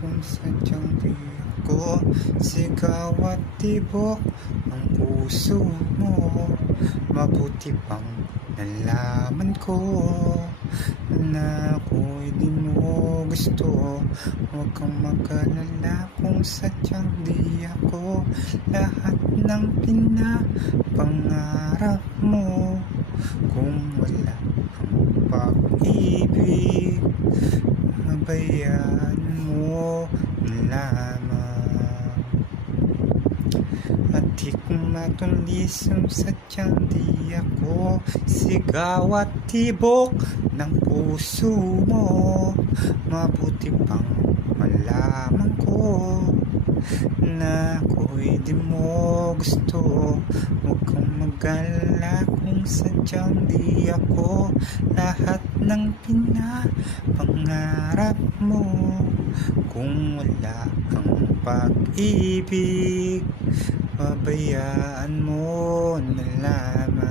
kung sadyang di ako Sigaw at tibok ng puso mo? Mabuti pang nalaman ko Na ako'y di mo gusto. Huwag kang mag-alala kung sadyang di ako. Lahat ng pinapangarap mo. Kung wala kang pag-ibig Habayaan At di ko matulis ang sadyang di ako. Sigaw at tibok ng puso mo. Mabuti pang malaman ko Na ako'y di mo gusto. Huwag kang mag-alala kung sadyang di ako. Lahat ng pinapangarap mo. Kung wala kang pag-ibig Pabayaan mo na lamang